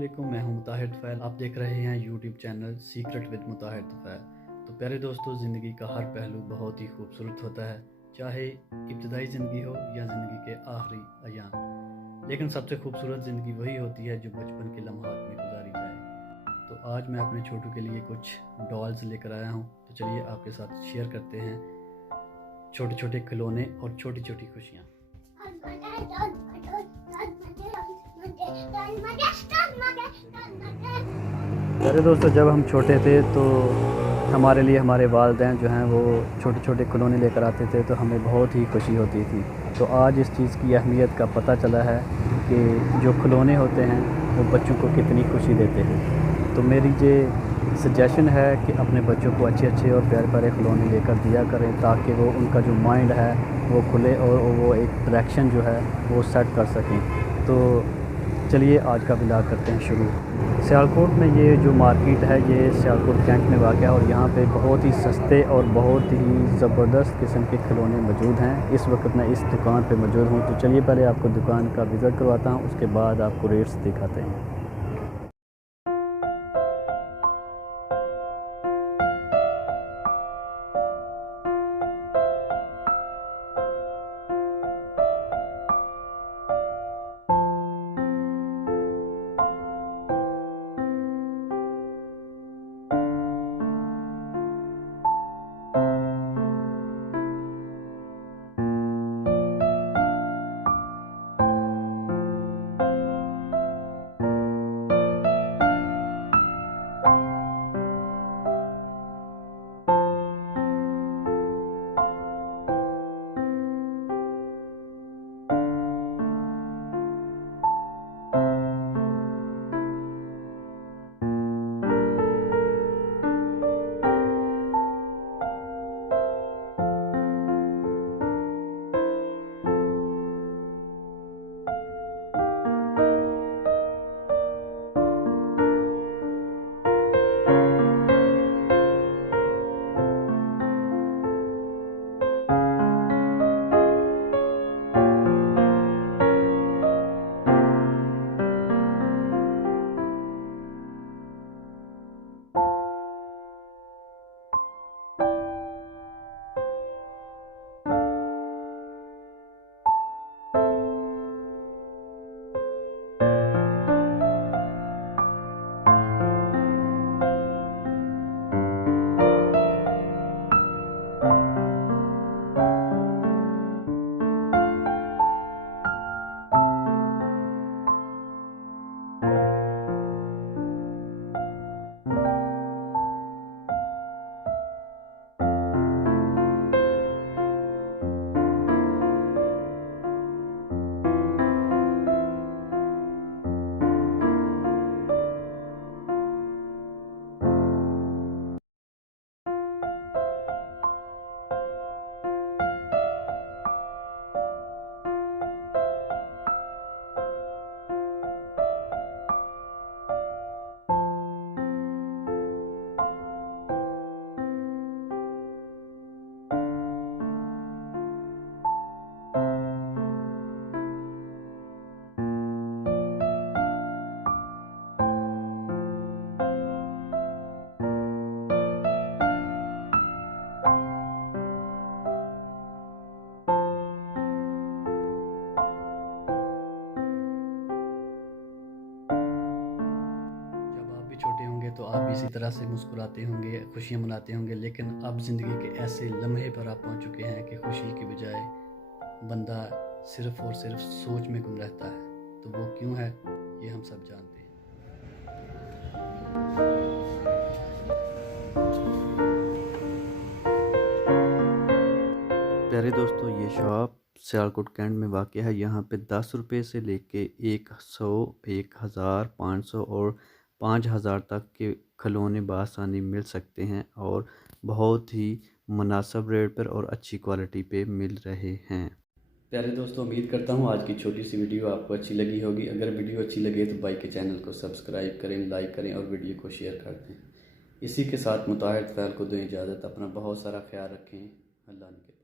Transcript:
अस्सलामुअलैकुम, मैं हूं मुताहिर तुफ़ैल। आप देख रहे हैं YouTube channel secret with Mutahir Tufail. तो प्यारे दोस्तों, ज़िंदगी का हर पहलू बहुत ही खूबसूरत होता है, चाहे इब्तदाई ज़िंदगी हो या ज़िंदगी के आखिरी अयाम। लेकिन सबसे खूबसूरत ज़िंदगी वही होती है जो बचपन के लम्हात में गुजारी जाए। तो आज मैं अपने छोटू के लिए कुछ डॉल्स लेकर आया हूँ। तो चलिए आपके साथ शेयर करते हैं छोटे छोटे खिलौने और छोटी छोटी खुशियाँ। अरे दोस्तों, जब हम छोटे थे तो हमारे लिए हमारे वालिदैन जो हैं वो छोटे छोटे खिलौने लेकर आते थे, तो हमें बहुत ही खुशी होती थी। तो आज इस चीज़ की अहमियत का पता चला है कि जो खिलौने होते हैं वो बच्चों को कितनी खुशी देते हैं। तो मेरी ये सजेशन है कि अपने बच्चों को अच्छे अच्छे और प्यारे प्यारे खिलौने लेकर दिया करें, ताकि वो उनका जो माइंड है वो खुले और वो एक डायरेक्शन जो है वो सेट कर सकें। तो चलिए आज का व्लॉग करते हैं शुरू। सियालकोट में ये जो मार्केट है ये सियालकोट कैंट में वाक़ है और यहाँ पे बहुत ही सस्ते और बहुत ही ज़बरदस्त किस्म के खिलौने मौजूद हैं। इस वक्त मैं इस दुकान पे मौजूद हूँ। तो चलिए पहले आपको दुकान का विज़िट करवाता हूँ, उसके बाद आपको रेट्स दिखाते हैं। छोटे होंगे तो आप भी इसी तरह से मुस्कुराते होंगे, खुशियाँ मनाते होंगे, लेकिन अब ज़िंदगी के ऐसे लम्हे पर आप पहुँच चुके हैं कि खुशी की बजाय बंदा सिर्फ़ और सिर्फ सोच में गुम रहता है। तो वो क्यों है, ये हम सब जानते हैं। प्यारे दोस्तों, ये शॉप सियालकोट कैंट में वाक़ है। यहाँ पे 10 रुपये से लेके 100, 1000, 500 और 5000 तक के खिलौने बआसानी मिल सकते हैं और बहुत ही मुनासिब रेट पर और अच्छी क्वालिटी पे मिल रहे हैं। प्यारे दोस्तों, उम्मीद करता हूँ आज की छोटी सी वीडियो आपको अच्छी लगी होगी। अगर वीडियो अच्छी लगे तो भाई के चैनल को सब्सक्राइब करें, लाइक करें और वीडियो को शेयर कर दें। इसी के साथ मुताहिर तुफ़ैल को दें इजाज़त। अपना बहुत सारा ख्याल रखें। अल्लाह ने